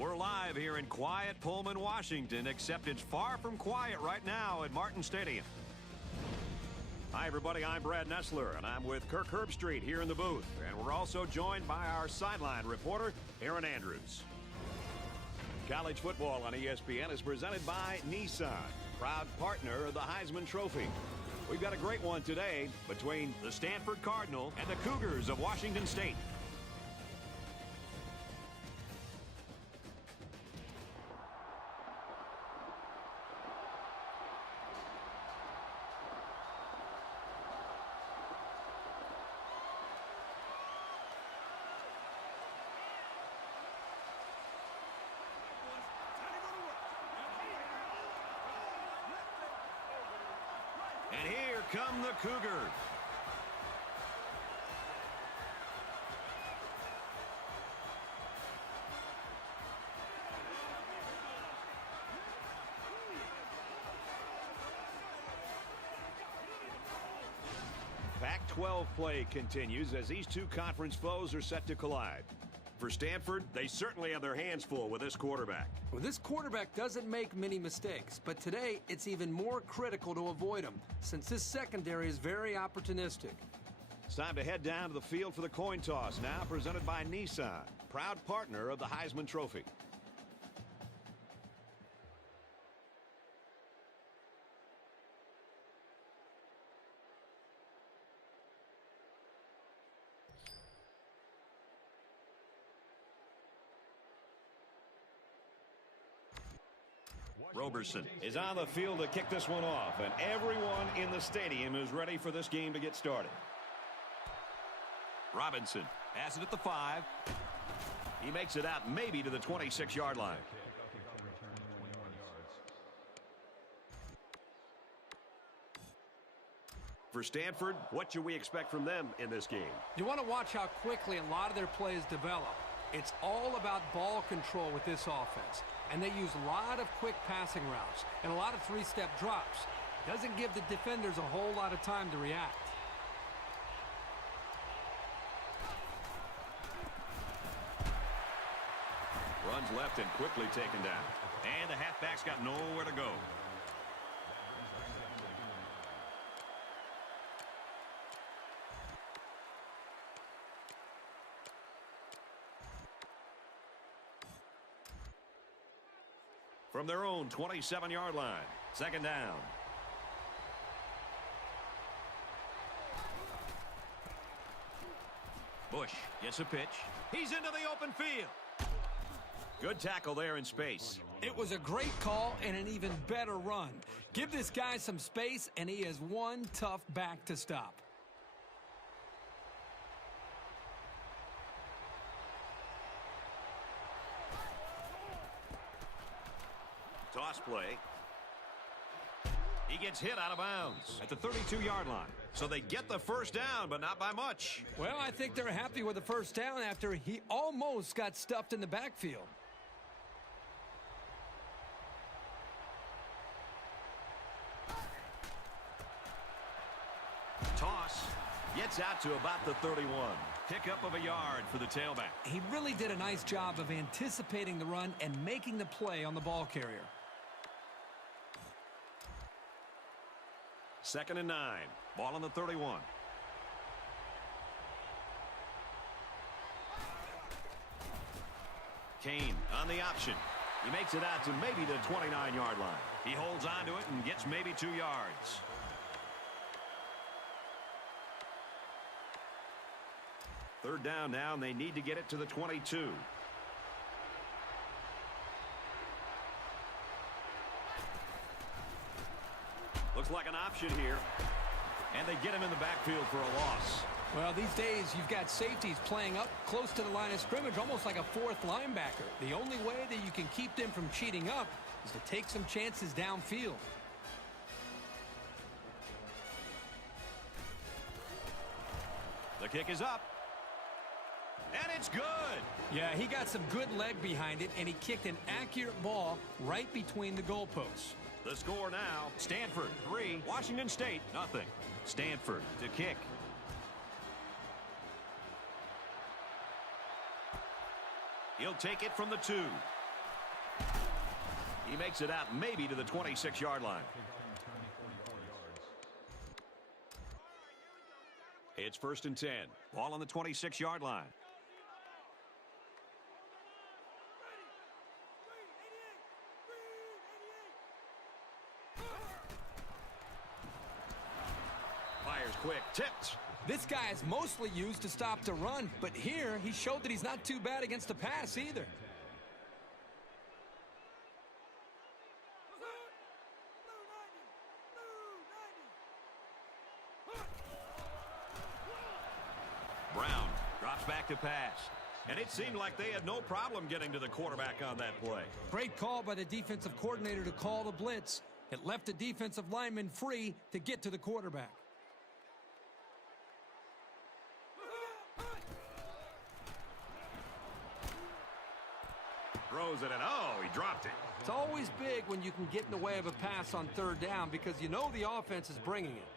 We're live here in quiet Pullman, Washington, except it's far from quiet right now at Martin Stadium. Hi, everybody. I'm Brad Nessler, and I'm with Kirk Herbstreit here in the booth. And we're also joined by our sideline reporter, Aaron Andrews. College football on ESPN is presented by Nissan, proud partner of the Heisman Trophy. We've got a great one today between the Stanford Cardinal and the Cougars of Washington State. And here come the Cougars. Pac-12 play continues as these two conference foes are set to collide. For Stanford, they certainly have their hands full with this quarterback. Well, this quarterback doesn't make many mistakes, but today it's even more critical to avoid them since this secondary is very opportunistic. It's time to head down to the field for the coin toss, now presented by Nissan, proud partner of the Heisman Trophy. Roberson is on the field to kick this one off, and everyone in the stadium is ready for this game to get started. Robinson has it at the 5. He makes it out maybe to the 26-yard line. For Stanford, what should we expect from them in this game? You want to watch how quickly a lot of their plays develop. It's all about ball control with this offense. And they use a lot of quick passing routes and a lot of three-step drops. Doesn't give the defenders a whole lot of time to react. Runs left and quickly taken down. And the halfback's got nowhere to go. From their own 27-yard line, second down. Bush gets a pitch. He's into the open field. Good tackle there in space. It was a great call and an even better run. Give this guy some space, and he has one tough back to stop. Toss play. He gets hit out of bounds at the 32-yard line. So they get the first down, but not by much. Well, I think they're happy with the first down after he almost got stuffed in the backfield. Toss gets out to about the 31. Pickup of a yard for the tailback. He really did a nice job of anticipating the run and making the play on the ball carrier. 2nd and 9. Ball on the 31. Kane on the option. He makes it out to maybe the 29-yard line. He holds on to it and gets maybe 2 yards. Third down now, and they need to get it to the 22. Looks like an option here. And they get him in the backfield for a loss. Well, these days, you've got safeties playing up close to the line of scrimmage, almost like a fourth linebacker. The only way that you can keep them from cheating up is to take some chances downfield. The kick is up. And it's good. Yeah, he got some good leg behind it, and he kicked an accurate ball right between the goalposts. The score now, Stanford 3, Washington State nothing. Stanford to kick. He'll take it from the 2. He makes it out maybe to the 26-yard line. It's 1st and 10. Ball on the 26-yard line. Fires quick. Tipped. This guy is mostly used to stop the run, but here he showed that he's not too bad against the pass either. Brown drops back to pass. And it seemed like they had no problem getting to the quarterback on that play. Great call by the defensive coordinator to call the blitz. It left the defensive lineman free to get to the quarterback. Throws it, and oh, he dropped it. It's always big when you can get in the way of a pass on 3rd down because you know the offense is bringing it.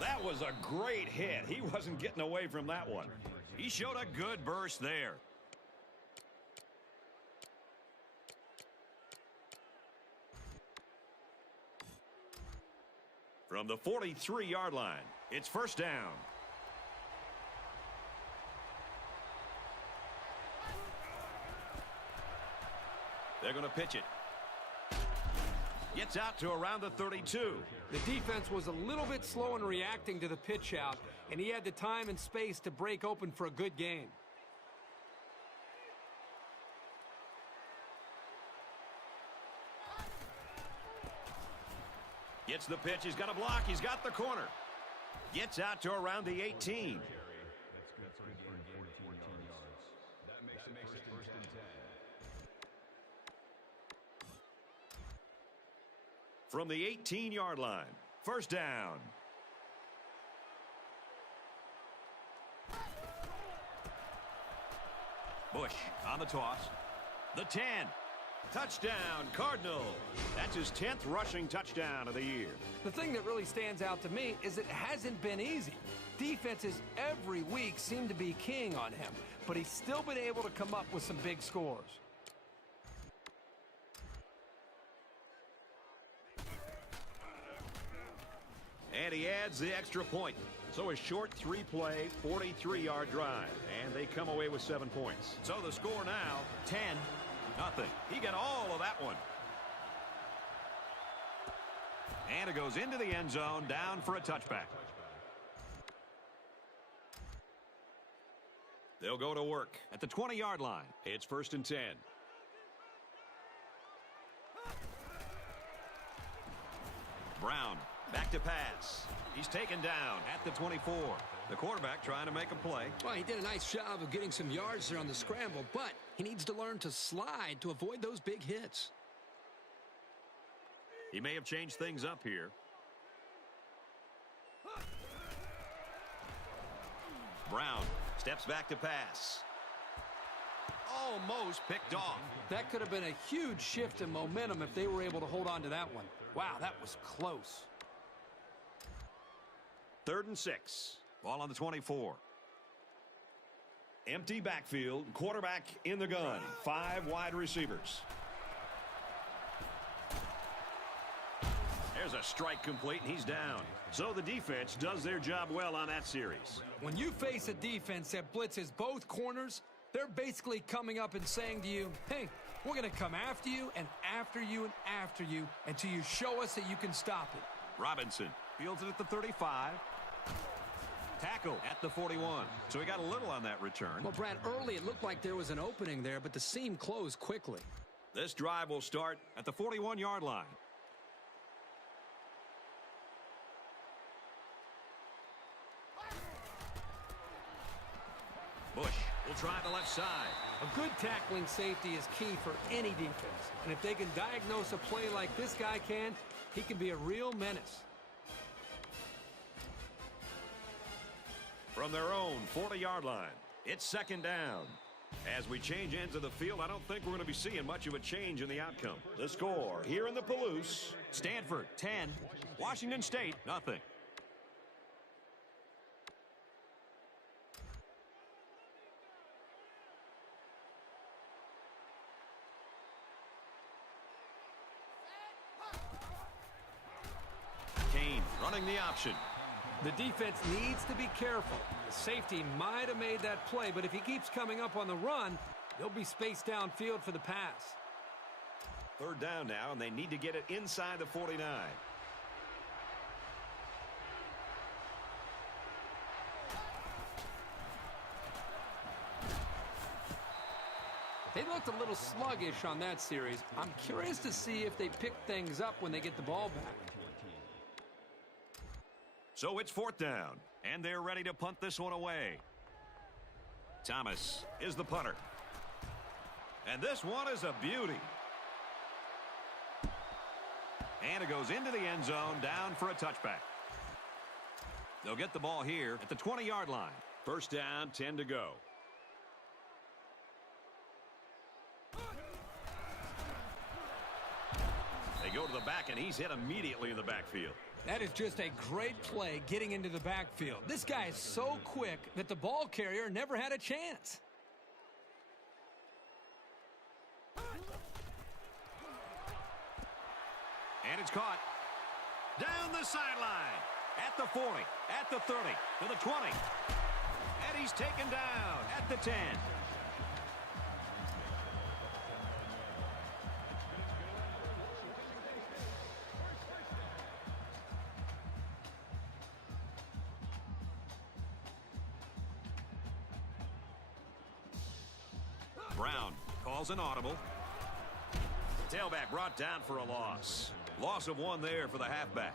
That was a great hit. He wasn't getting away from that one. He showed a good burst there. From the 43-yard line, it's 1st down. They're going to pitch it. Gets out to around the 32. The defense was a little bit slow in reacting to the pitch out, and he had the time and space to break open for a good game. Gets the pitch. He's got a block. He's got the corner. Gets out to around the 18. From the 18-yard line, 1st down. Bush on the toss. The 10. Touchdown, Cardinal. That's his 10th rushing touchdown of the year. The thing that really stands out to me is it hasn't been easy. Defenses every week seem to be king on him, but he's still been able to come up with some big scores. And he adds the extra point. So a short 3-play, 43-yard drive. And they come away with 7 points. So the score now, 10-0. He got all of that one. And it goes into the end zone, down for a touchback. They'll go to work at the 20-yard line. It's 1st and 10. Brown back to pass. He's taken down at the 24. The quarterback trying to make a play. Well, he did a nice job of getting some yards there on the scramble, but he needs to learn to slide to avoid those big hits. He may have changed things up here. Brown steps back to pass. Almost picked off. That could have been a huge shift in momentum if they were able to hold on to that one. Wow, that was close. 3rd and 6. Ball on the 24. Empty backfield. Quarterback in the gun. 5 wide receivers. There's a strike complete, and he's down. So the defense does their job well on that series. When you face a defense that blitzes both corners, they're basically coming up and saying to you, hey, we're going to come after you and after you and after you until you show us that you can stop it. Robinson fields it at the 35. Tackle at the 41. So he got a little on that return. Well, Brad, early it looked like there was an opening there, but the seam closed quickly. This drive will start at the 41-yard line. Bush will try the left side. A good tackling safety is key for any defense. And if they can diagnose a play like this guy can, he can be a real menace. From their own 40-yard line, it's 2nd down. As we change ends of the field, I don't think we're going to be seeing much of a change in the outcome. The score here in the Palouse: Stanford 10, Washington State nothing. Kane running the option. The defense needs to be careful. The safety might have made that play, but if he keeps coming up on the run, there'll be space downfield for the pass. Third down now, and they need to get it inside the 49. They looked a little sluggish on that series. I'm curious to see if they pick things up when they get the ball back. So it's fourth down, and they're ready to punt this one away. Thomas is the punter. And this one is a beauty. And it goes into the end zone, down for a touchback. They'll get the ball here at the 20-yard line. First down, 10 to go. They go to the back, and he's hit immediately in the backfield. That is just a great play getting into the backfield. This guy is so quick that the ball carrier never had a chance. And it's caught. Down the sideline. At the 40, at the 30, to the 20. And he's taken down at the 10. Brown calls an audible. Tailback brought down for a loss. Loss of one there for the halfback.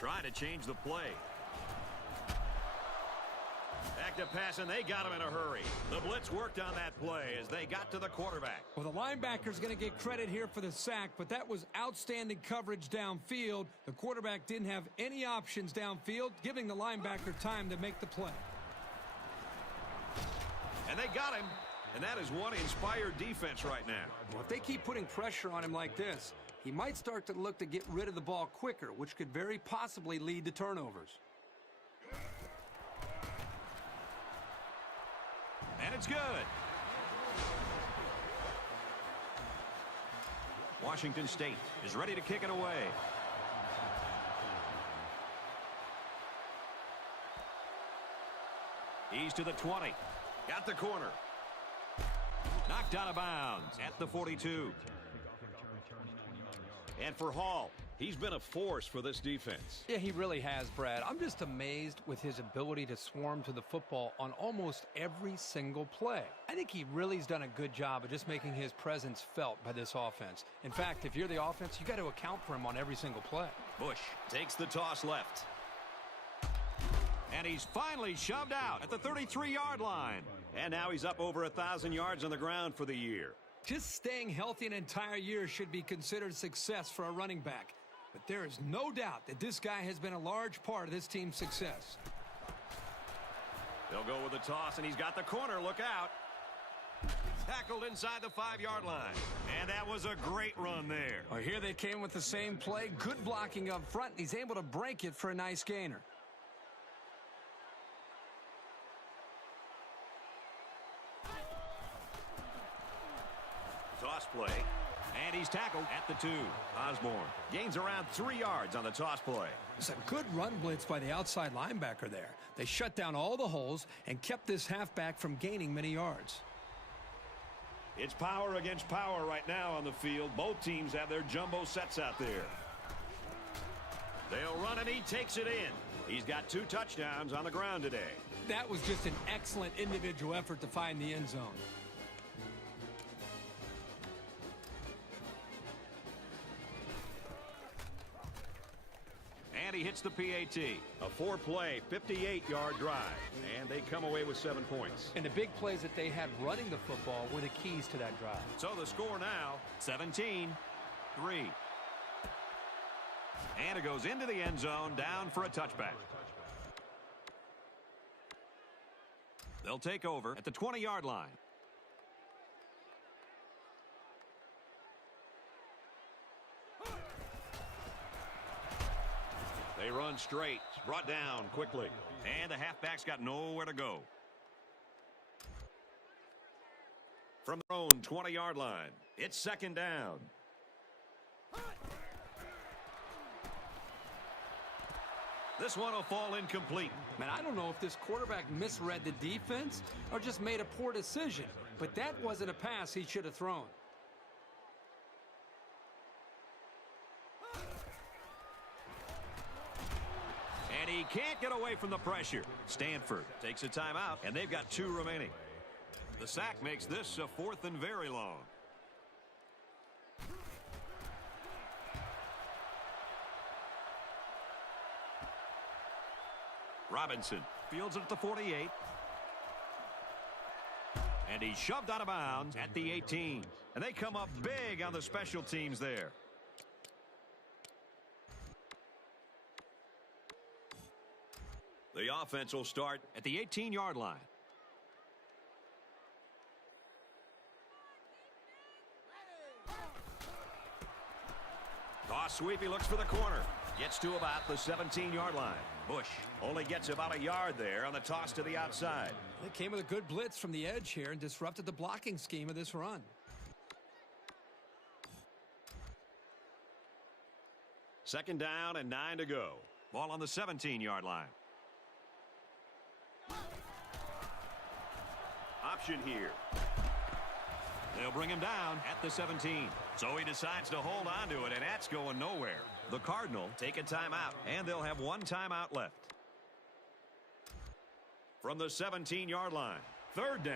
Trying to change the play. Active pass, and they got him in a hurry. The blitz worked on that play as they got to the quarterback. Well, the linebacker's going to get credit here for the sack, but that was outstanding coverage downfield. The quarterback didn't have any options downfield, giving the linebacker time to make the play. And they got him, and that is one inspired defense right now. Well, if they keep putting pressure on him like this, he might start to look to get rid of the ball quicker, which could very possibly lead to turnovers. And it's good. Washington State is ready to kick it away. He's to the 20. Got the corner. Knocked out of bounds at the 42. And for Hall, he's been a force for this defense. Yeah, he really has, Brad. I'm just amazed with his ability to swarm to the football on almost every single play. I think he really has done a good job of just making his presence felt by this offense. In fact, if you're the offense, you got to account for him on every single play. Bush takes the toss left. And he's finally shoved out at the 33-yard line. And now he's up over 1,000 yards on the ground for the year. Just staying healthy an entire year should be considered success for a running back. But there is no doubt that this guy has been a large part of this team's success. They'll go with the toss, and he's got the corner. Look out. Tackled inside the 5-yard line. And that was a great run there. Well, here they came with the same play. Good blocking up front. And he's able to break it for a nice gainer. Toss play, and he's tackled at the 2. Osborne gains around 3 yards on the toss play. It's a good run blitz by the outside linebacker there. They shut down all the holes and kept this halfback from gaining many yards. It's power against power right now on the field. Both teams have their jumbo sets out there. They'll run, and he takes it in. He's got 2 touchdowns on the ground today. That was just an excellent individual effort to find the end zone. And he hits the PAT. A 4-play, 58-yard drive. And they come away with 7 points. And the big plays that they had running the football were the keys to that drive. So the score now, 17-3. And it goes into the end zone, down for a touchback. They'll take over at the 20-yard line. They run straight, brought down quickly. And the halfback's got nowhere to go. From their own 20-yard line, it's second down. This one will fall incomplete. Man, I don't know if this quarterback misread the defense or just made a poor decision, but that wasn't a pass he should have thrown. And he can't get away from the pressure. Stanford takes a timeout, and they've got 2 remaining. The sack makes this a 4th and very long. Robinson fields it at the 48. And he's shoved out of bounds at the 18. And they come up big on the special teams there. The offense will start at the 18-yard line. Toss sweep, he looks for the corner. Gets to about the 17-yard line. Bush only gets about a yard there on the toss to the outside. They came with a good blitz from the edge here and disrupted the blocking scheme of this run. Second down and 9 to go. Ball on the 17-yard line. Option here. They'll bring him down at the 17. So he decides to hold on to it, and that's going nowhere. The Cardinal take a timeout, and they'll have 1 timeout left. From the 17-yard line, third down.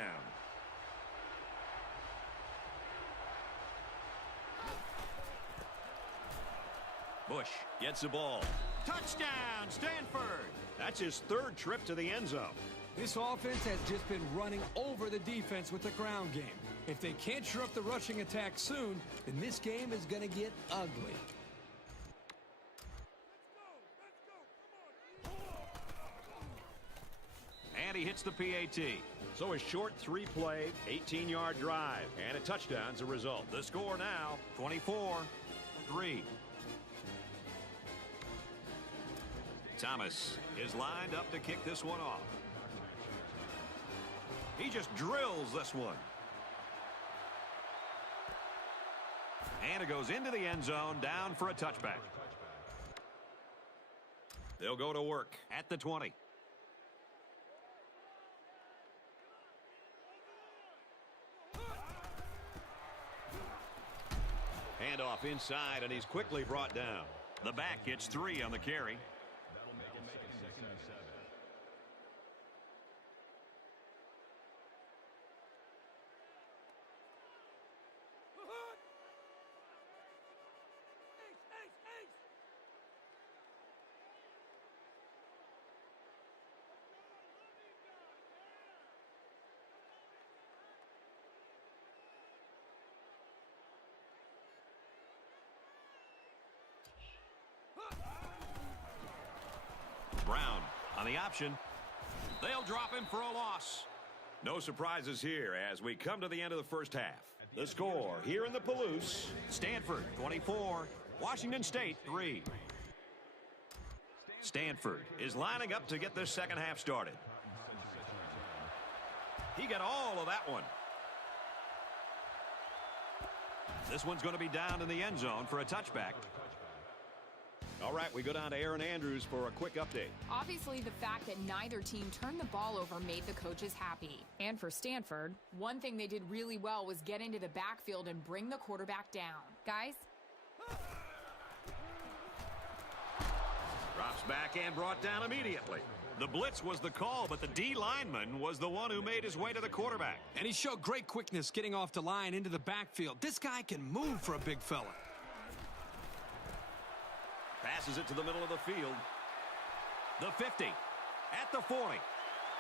Bush gets the ball. Touchdown, Stanford! That's his 3rd trip to the end zone. This offense has just been running over the defense with the ground game. If they can't shore up the rushing attack soon, then this game is going to get ugly. And he hits the PAT. So a short 3-play, 18-yard drive, and a touchdown's the result. The score now, 24-3. Thomas is lined up to kick this one off. He just drills this one. And it goes into the end zone, down for a touchback. They'll go to work at the 20. Handoff inside, and he's quickly brought down. The back gets 3 on the carry. Brown on the option. They'll drop him for a loss. No surprises here as we come to the end of the first half. The score here in the Palouse, Stanford 24, Washington State 3. Stanford is lining up to get this second half started. He got all of that one. This one's going to be down in the end zone for a touchback. All right, we go down to Aaron Andrews for a quick update. Obviously, the fact that neither team turned the ball over made the coaches happy. And for Stanford, one thing they did really well was get into the backfield and bring the quarterback down. Guys? Drops back and brought down immediately. The blitz was the call, but the D lineman was the one who made his way to the quarterback. And he showed great quickness getting off the line into the backfield. This guy can move for a big fella. Passes it to the middle of the field. The 50. At the 40.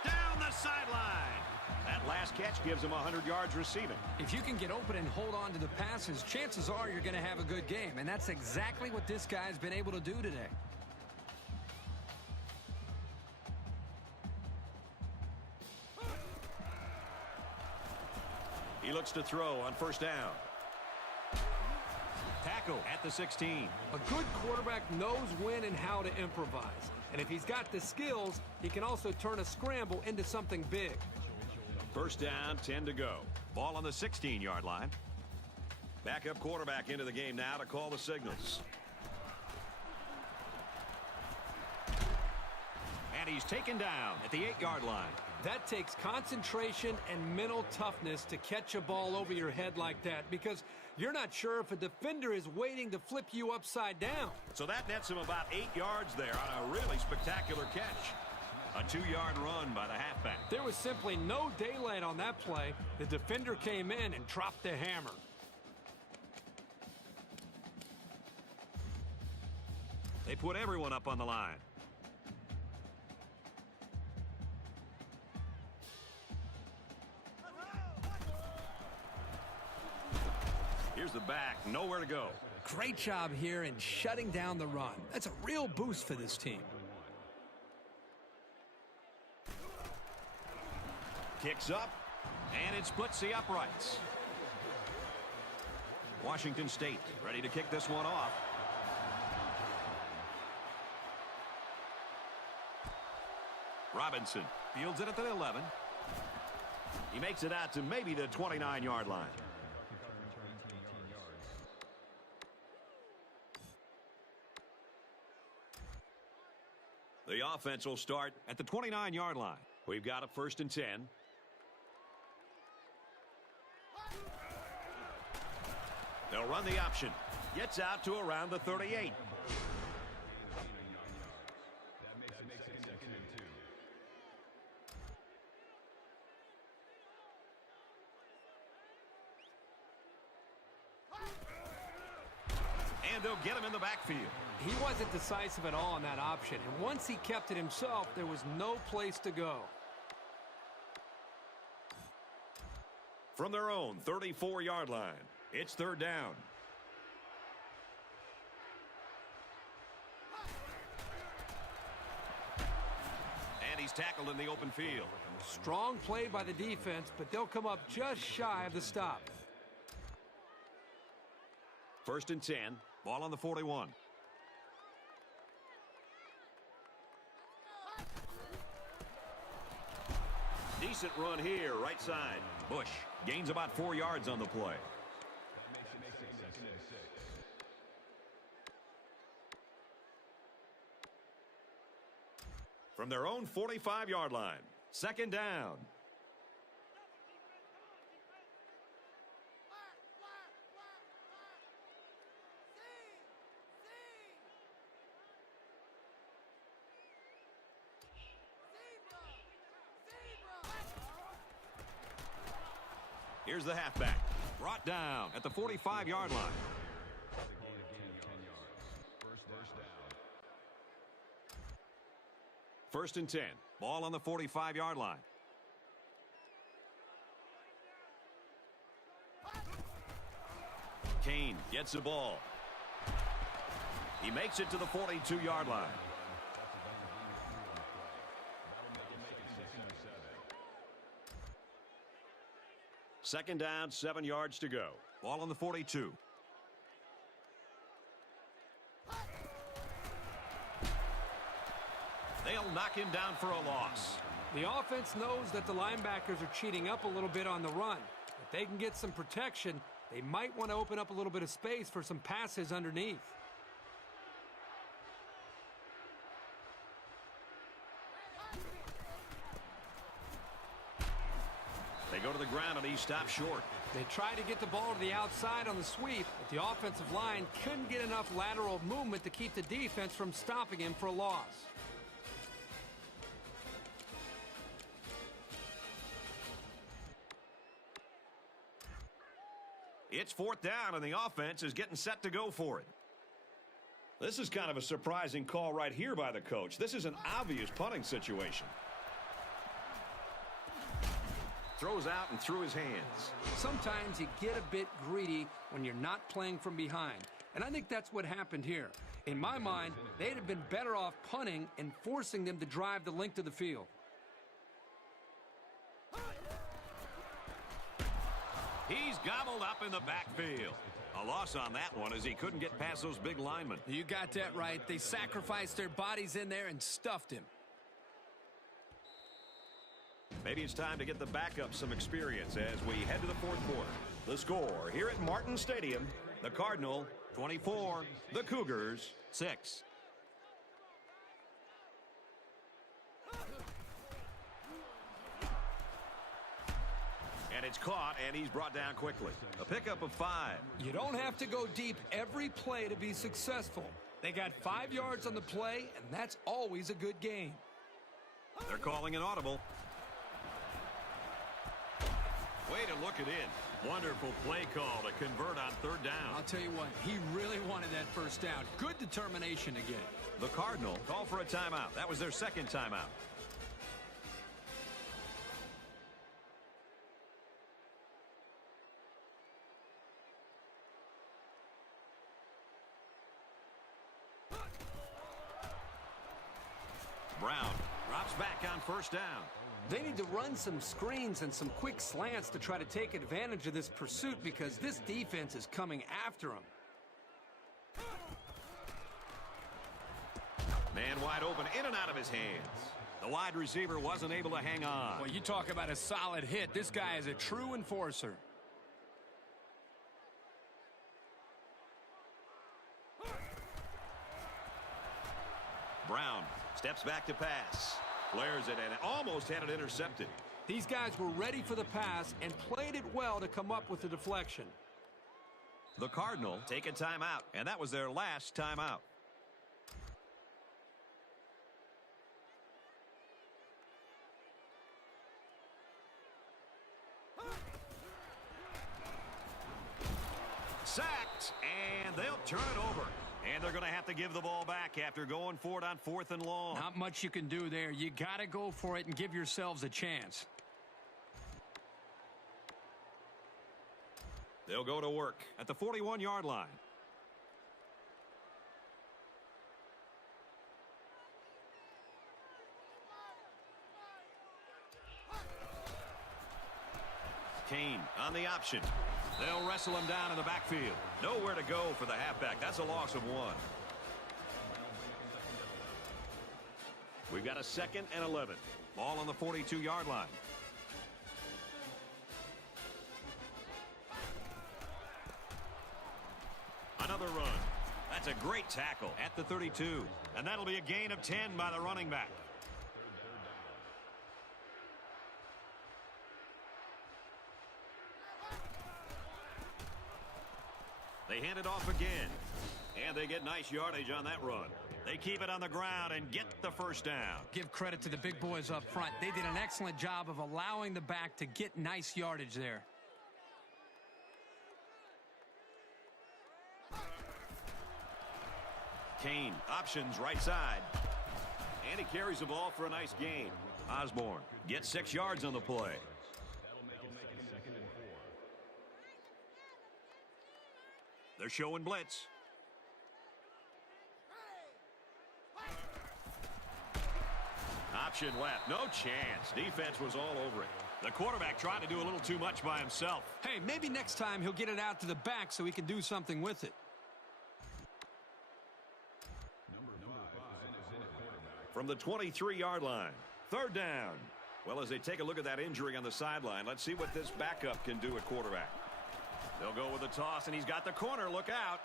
Down the sideline. That last catch gives him 100 yards receiving. If you can get open and hold on to the passes, chances are you're going to have a good game. And that's exactly what this guy's been able to do today. He looks to throw on first down. Tackle at the 16. A good quarterback knows when and how to improvise. And if he's got the skills, he can also turn a scramble into something big. First down, 10 to go. Ball on the 16-yard line. Backup quarterback into the game now to call the signals. And he's taken down at the 8-yard line. That takes concentration and mental toughness to catch a ball over your head like that, because you're not sure if a defender is waiting to flip you upside down. So that nets him about 8 yards there on a really spectacular catch. A 2-yard run by the halfback. There was simply no daylight on that play. The defender came in and dropped the hammer. They put everyone up on the line. Here's the back, nowhere to go. Great job here in shutting down the run. That's a real boost for this team. Kicks up, and it splits the uprights. Washington State ready to kick this one off. Robinson fields it at the 11. He makes it out to maybe the 29-yard line. The offense will start at the 29-yard line. We've got a 1st and 10. They'll run the option. Gets out to around the 38. And they'll get him in the backfield. He wasn't decisive at all on that option, and once he kept it himself, there was no place to go. From their own 34-yard line, it's 3rd down. And he's tackled in the open field. Strong play by the defense, but they'll come up just shy of the stop. 1st and 10, ball on the 41. Decent run here, right side. Bush gains about 4 yards on the play. From their own 45-yard line, 2nd down. Here's the halfback. Brought down at the 45-yard line. First and 10. Ball on the 45-yard line. Kane gets the ball. He makes it to the 42-yard line. Second down, 7 yards to go. Ball on the 42. They'll knock him down for a loss. The offense knows that the linebackers are cheating up a little bit on the run. If they can get some protection, they might want to open up a little bit of space for some passes underneath. They go to the ground and he stops short. They tried to get the ball to the outside on the sweep, but the offensive line couldn't get enough lateral movement to keep the defense from stopping him for a loss. It's 4th down and the offense is getting set to go for it. This is kind of a surprising call right here by the coach. This is an obvious punting situation. Throws out and through his hands. Sometimes you get a bit greedy when you're not playing from behind. And I think that's what happened here. In my mind, they'd have been better off punting and forcing them to drive the length of the field. He's gobbled up in the backfield. A loss on that one as he couldn't get past those big linemen. You got that right. They sacrificed their bodies in there and stuffed him. Maybe it's time to get the backup some experience as we head to the fourth quarter. The score here at Martin Stadium, the Cardinal 24, the Cougars 6. And it's caught, and he's brought down quickly. A pickup of 5. You don't have to go deep every play to be successful. They got 5 yards on the play, and that's always a good game. They're calling an audible. Way to look it in. Wonderful play call to convert on third down. I'll tell you what, he really wanted that first down. Good determination again. The Cardinal call for a timeout. That was their second timeout. Brown drops back on first down. They need to run some screens and some quick slants to try to take advantage of this pursuit because this defense is coming after them. Man wide open, in and out of his hands. The wide receiver wasn't able to hang on. Well, you talk about a solid hit. This guy is a true enforcer. Brown steps back to pass. Flares it and almost had it intercepted. These guys were ready for the pass and played it well to come up with the deflection. The Cardinal take a timeout, and that was their last timeout. Sacked, and they'll turn it over. And they're going to have to give the ball back after going for it on 4th and long. Not much you can do there. You got to go for it and give yourselves a chance. They'll go to work at the 41-yard line. Kane on the option. They'll wrestle him down in the backfield. Nowhere to go for the halfback. That's a loss of 1. We've got a 2nd and 11. Ball on the 42-yard line. Another run. That's a great tackle at the 32. And that'll be a gain of 10 by the running back. They hand it off again. And they get nice yardage on that run. They keep it on the ground and get the first down. Give credit to the big boys up front. They did an excellent job of allowing the back to get nice yardage there. Kane, options right side. And he carries the ball for a nice gain. Osborne gets 6 yards on the play. They're showing blitz. Option left. No chance. Defense was all over it. The quarterback trying to do a little too much by himself. Hey, maybe next time he'll get it out to the back so he can do something with it. From the 23-yard line. 3rd down. Well, as they take a look at that injury on the sideline, let's see what this backup can do at quarterback. They'll go with a toss, and he's got the corner. Look out.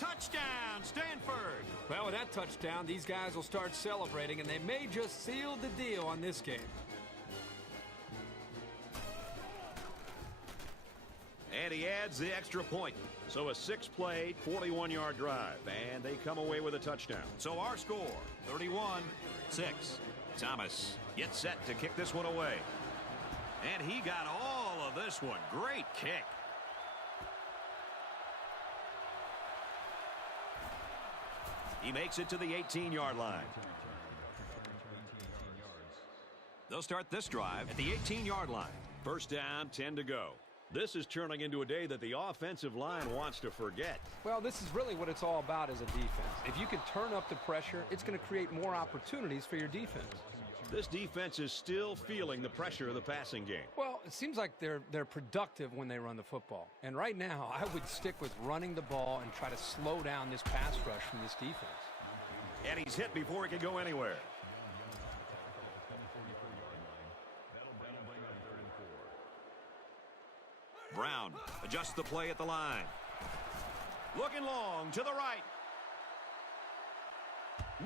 Touchdown, Stanford. Well, with that touchdown, these guys will start celebrating, and they may just seal the deal on this game. And he adds the extra point. So a 6-play, 41-yard drive, and they come away with a touchdown. So our score, 31-6. Thomas gets set to kick this one away. And he got all of this one. Great kick. He makes it to the 18-yard line. They'll start this drive at the 18-yard line. First down, 10 to go. This is turning into a day that the offensive line wants to forget. Well, this is really what it's all about as a defense. If you can turn up the pressure, it's going to create more opportunities for your defense. This defense is still feeling the pressure of the passing game. Well, it seems like they're productive when they run the football. And right now, I would stick with running the ball and try to slow down this pass rush from this defense. And he's hit before he can go anywhere. Brown adjusts the play at the line. Looking long to the right.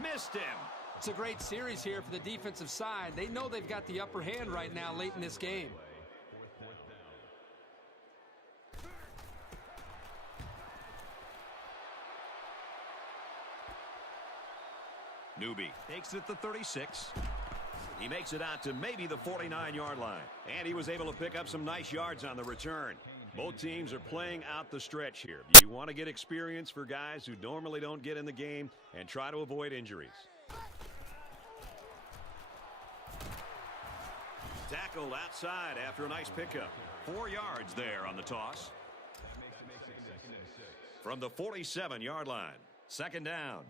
Missed him. It's a great series here for the defensive side. They know they've got the upper hand right now late in this game. Newby takes it to 36. He makes it out to maybe the 49-yard line. And he was able to pick up some nice yards on the return. Both teams are playing out the stretch here. You want to get experience for guys who normally don't get in the game and try to avoid injuries. Tackled outside after a nice pickup. 4 yards there on the toss. From the 47-yard line. Second down.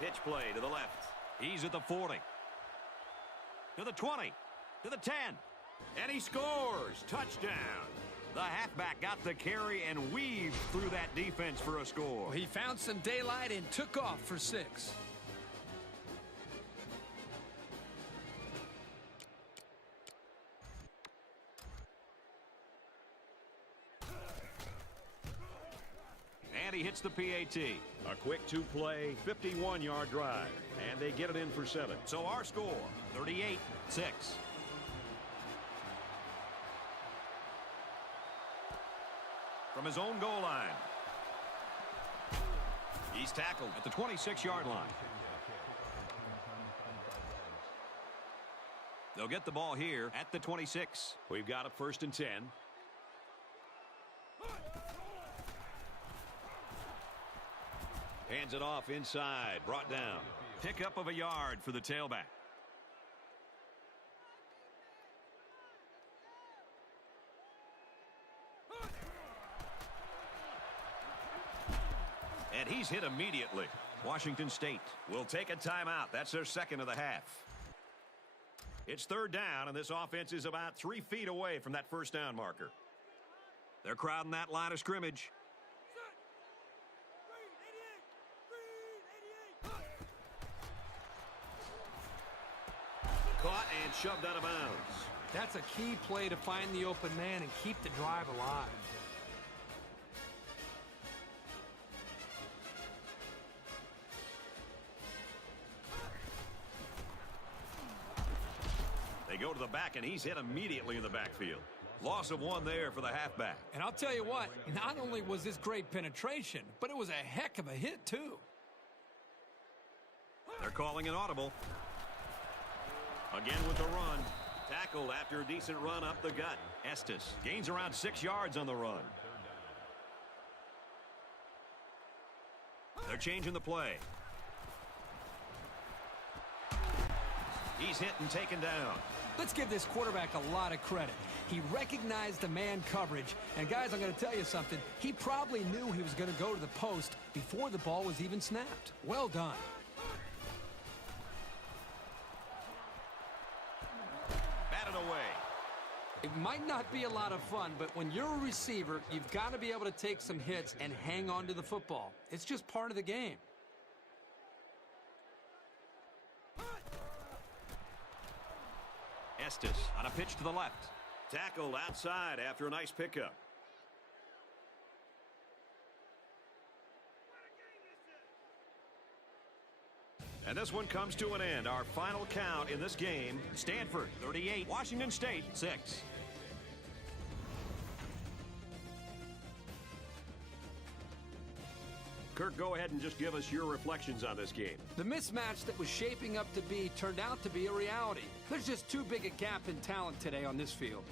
Pitch play to the left. He's at the 40. To the 20. To the 10. And he scores. Touchdown. The halfback got the carry and weaved through that defense for a score. Well, he found some daylight and took off for 6. And he hits the PAT. A quick 2-play, 51-yard drive. And they get it in for 7. So our score, 38-6. From his own goal line. He's tackled at the 26-yard line. They'll get the ball here at the 26. We've got a 1st and 10. Hands it off inside, brought down. Pickup of a yard for the tailback. And he's hit immediately. Washington State will take a timeout. That's their second of the half. It's 3rd down, and this offense is about 3 feet away from that first down marker. They're crowding that line of scrimmage. Caught and shoved out of bounds. That's a key play to find the open man and keep the drive alive. They go to the back, and he's hit immediately in the backfield. Loss of 1 there for the halfback. And I'll tell you what, not only was this great penetration, but it was a heck of a hit, too. They're calling an audible. Again with the run. Tackled after a decent run up the gut. Estes gains around 6 yards on the run. They're changing the play. He's hit and taken down. Let's give this quarterback a lot of credit. He recognized the man coverage. And, guys, I'm going to tell you something. He probably knew he was going to go to the post before the ball was even snapped. Well done. Batted away. It might not be a lot of fun, but when you're a receiver, you've got to be able to take some hits and hang on to the football. It's just part of the game. Estes on a pitch to the left. Tackled outside after a nice pickup. And this one comes to an end. Our final count in this game, Stanford 38, Washington State 6. Kirk, go ahead and just give us your reflections on this game. The mismatch that was shaping up to be turned out to be a reality. There's just too big a gap in talent today on this field.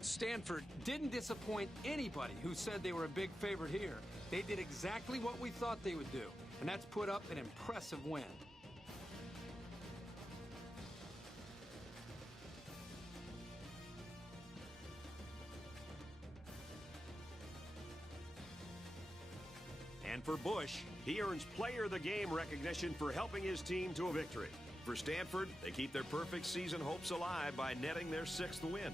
Stanford didn't disappoint anybody who said they were a big favorite here. They did exactly what we thought they would do, and that's put up an impressive win. And for Bush, he earns Player of the Game recognition for helping his team to a victory. For Stanford, they keep their perfect season hopes alive by netting their 6th win.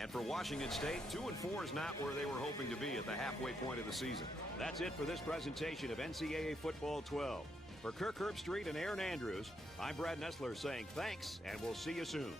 And for Washington State, 2-4 is not where they were hoping to be at the halfway point of the season. That's it for this presentation of NCAA Football 12. For Kirk Herbstreit and Aaron Andrews, I'm Brad Nessler saying thanks, and we'll see you soon.